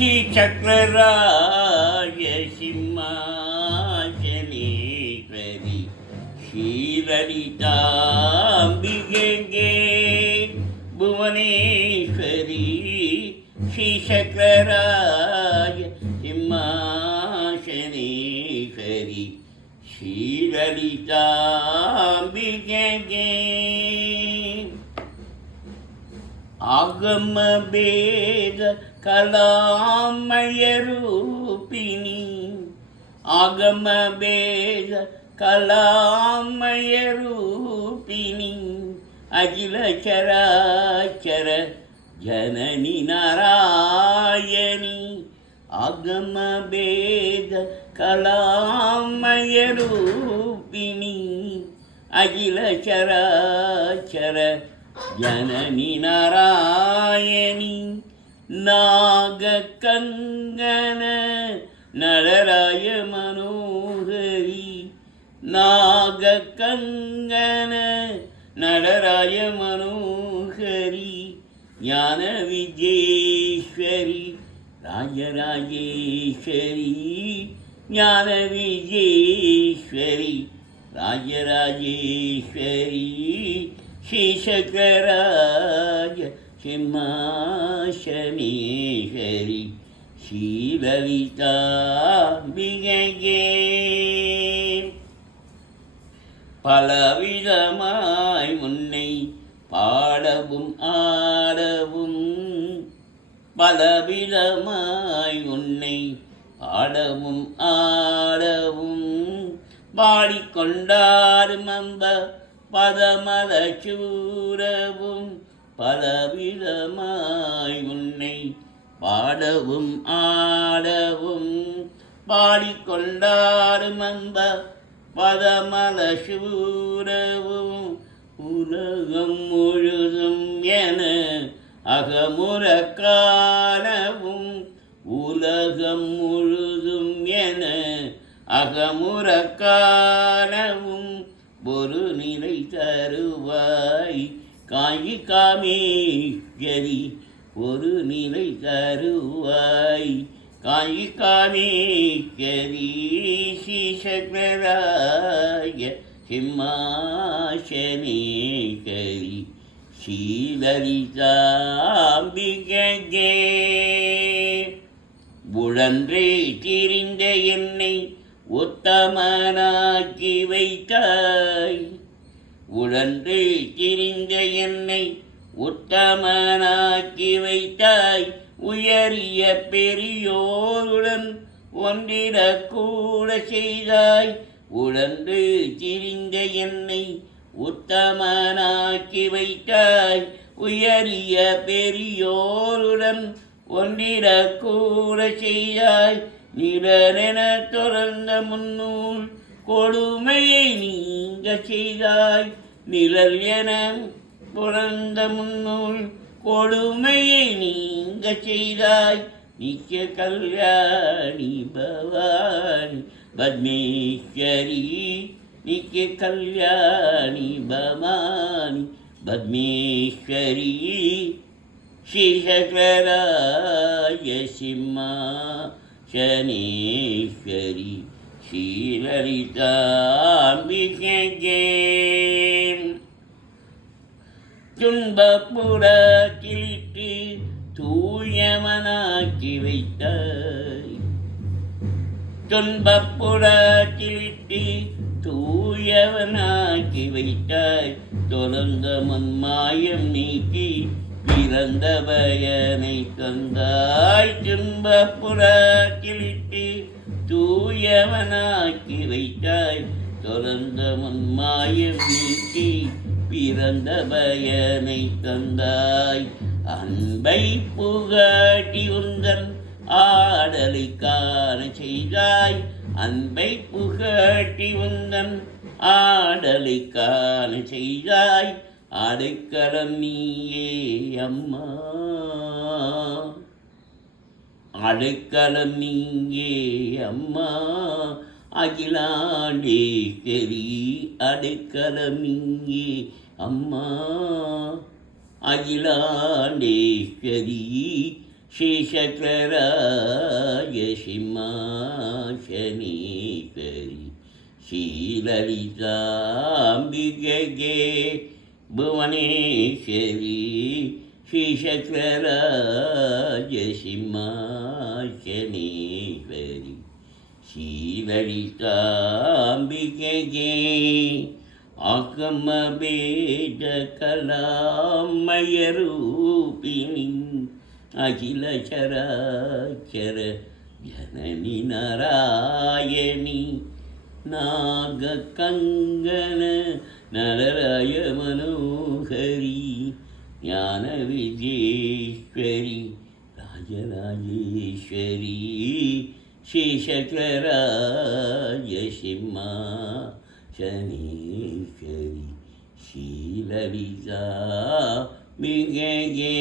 श्रीचक्रराज सिंहासनेश्वरि श्रीललिताम्बिके भुवनेश्वरी श्रीचक्रराज सिंहासनेश्वरि श्रीललिताम्बिके आगम वेद कलामय रूपिणी आगम वेद कलामय रूपिणी अखिल चराचर जननी नारायणी आगम वेद कलामय रूपिणी अखिल चराचर जननी नारायणी नागकंगन नरराय मनोहरी नागकंगन नरराय मनोहरी ज्ञान विद्येश्वरी राजराजेश्वरी ज्ञान विद्येश्वरी राजराजेश्वरी श्रीचक्रराज सिंहासनेश्वरि श्रीललिताम्बिके பலவிதமாய் உன்னை பாடவும் ஆடவும் பலவிதமாய் உன்னை பாடவும் ஆடவும் பாடிக்கொண்டாடும் அம்ப பதமத சூரவும் பலவிதமாய் உன்னை பாடவும் ஆடவும் பாடிக்கொண்டாடும் அம்ப பதமத சூரவும் உலகம் முழுதும் என அகமுற காணவும் உலகம் முழுதும் என அகமுற காணவும் ஒரு நிலை தருவாய் காஞ்சி காமேஸ்வரி ஒரு நிலை தருவாய் காஞ்சி காமேஸ்வரி ஸ்ரீசக்கராய சிம்மாசனேஸ்வரி ஸ்ரீலலிதாம்பிகே உழன்றே திரிந்த என்னை உத்தமனாக்கி வைத்தாய் உழன்று திரிந்த என்னை உத்தமனாக்கி வைத்தாய் உயரிய பெரியோருடன் ஒன்றிடக்கூட செய்தாய் உழன்று திரிந்த என்னை உத்தமனாக்கி வைத்தாய் உயரிய பெரியோருடன் ஒன்றிடக்கூட செய்தாய் நிழலென தொடர்ந்த முன்னூல் கொடுமையை நீங்க செய்தாய் நிழல் என தொடர்ந்த முன்னூல் கொடுமையை நீங்க செய்தாய் நித்ய கல்யாணி பவானி பத்மேஸ்வரி நித்ய கல்யாணி பவானி பத்மேஸ்வரி ஸ்ரீசக்கராய சிம்மாசனேஸ்வரி ஸ்ரீலலிதாம்பிகே துன்பப்புறத்திலிட்டு தூயவனாக்கி வைத்தாய் துன்பப்புறத்திலிட்டு தூயவனாக்கி வைத்தாய் தொலைந்த மன்மாயம் நீக்கி பிறந்த பயனை தந்தாய் துன்பப்புறத்திலிட்டு தூயவனாக்கி வைத்தாய் தொலைந்த மன்மாயம் நீக்கி பிறந்த பயனை தந்தாய் அன்பை புகட்டி உந்தன் ஆடலை காண செய்தாய் அன்பை புகட்டி உந்தன் ஆடலை காண செய்தாய் அடைக்கலம் நீயே அம்மா அடைக்கலம் நீயே அம்மா அகிலாண்டேஸ்வரி அடைக்கலம் நீயே அம்மா அகிலாண்டேஸ்வரி ஸ்ரீசக்கரராஜ சிம்மாசனீஸ்வரி ஸ்ரீலலிதாம்பிகே புவனேஸ்வரி ஸ்ரீசக்கரராஜ சிம்மாசனீஸ்வரி ஸ்ரீலலிதாம்பிகே ஆகமபேத கலாமயரூபிணி அகில சராச்சர ஜனனி நாராயணி நாககங்கன நலராய மனோகரி ஞான விஜேஸ்வரி ராஜராஜேஸ்வரி ஸ்ரீசக்கரராஜ சிம்மாசனீஸ்வரி ஸ்ரீலலிதா மிகே